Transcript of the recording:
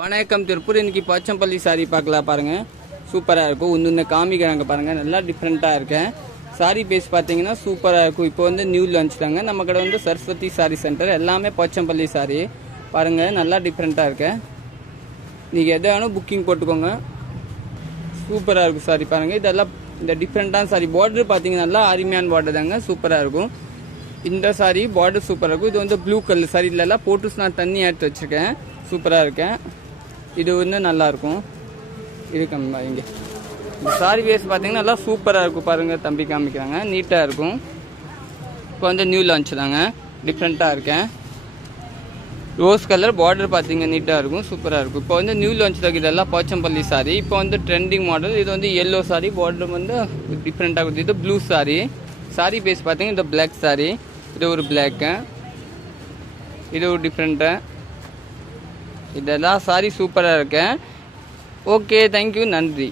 வணக்கம் திருப்பூர். இன்னைக்கு போச்சம்பள்ளி சாரி பார்க்கலாம் பாருங்க. சூப்பராக இருக்கும். ஒன்று காமிக்கிறாங்க பாருங்க. நல்லா டிஃப்ரெண்ட்டாக இருக்கேன். சாரி பேஸ் பார்த்தீங்கன்னா சூப்பராக இருக்கும். இப்போ வந்து நியூ லான்ச் தாங்க. நம்ம கடை வந்து சரஸ்வதி சாரி சென்டர். எல்லாமே போச்சம்பள்ளி சாரி பாருங்க. நல்லா டிஃப்ரெண்ட்டாக இருக்கேன். நீங்கள் எது வேணும் புக்கிங் போட்டுக்கோங்க. சூப்பராக இருக்கும் சாரி பாருங்க. இதெல்லாம் இந்த டிஃப்ரெண்ட்டான சாரி. பார்டர் பார்த்தீங்கன்னா நல்லா அருமையான பார்டர் தாங்க. சூப்பராக இருக்கும். இந்த சாரி பார்டர் சூப்பராக இருக்கும். இது வந்து ப்ளூ கலர் சாரி. இல்லைலாம் போட்டு நான் தண்ணி எடுத்து வச்சிருக்கேன். சூப்பராக இருக்கேன். இது வந்து நல்லா இருக்கும். இருக்கு இங்கே சாரி பேஸ் பார்த்தீங்கன்னா நல்லா சூப்பராக இருக்கும் பாருங்க. தம்பி காமிக்கிறாங்க. நீட்டாக இருக்கும். இப்போ வந்து நியூ லான்ச் தாங்க. டிஃப்ரெண்ட்டாக இருக்கேன். ரோஸ் கலர் பார்டர் பார்த்தீங்க நீட்டாக இருக்கும். சூப்பராக இருக்கும். இப்போ வந்து நியூ லான்ச் தான். இதெல்லாம் போச்சம்பள்ளி சாரி. இப்போ வந்து ட்ரெண்டிங் மாடல். இது வந்து எல்லோ சாரி. பார்டர் வந்து டிஃப்ரெண்ட்டாக இருக்கும். இது ப்ளூ சாரி. சாரி பேஸ் பார்த்தீங்கன்னா இந்த பிளாக் சாரி. இது ஒரு பிளாக்கு. இது ஒரு டிஃப்ரெண்ட்டு. இதெல்லாம் சாரி சூப்பராக இருக்கேன். ஓகே, தேங்க்யூ, நன்றி.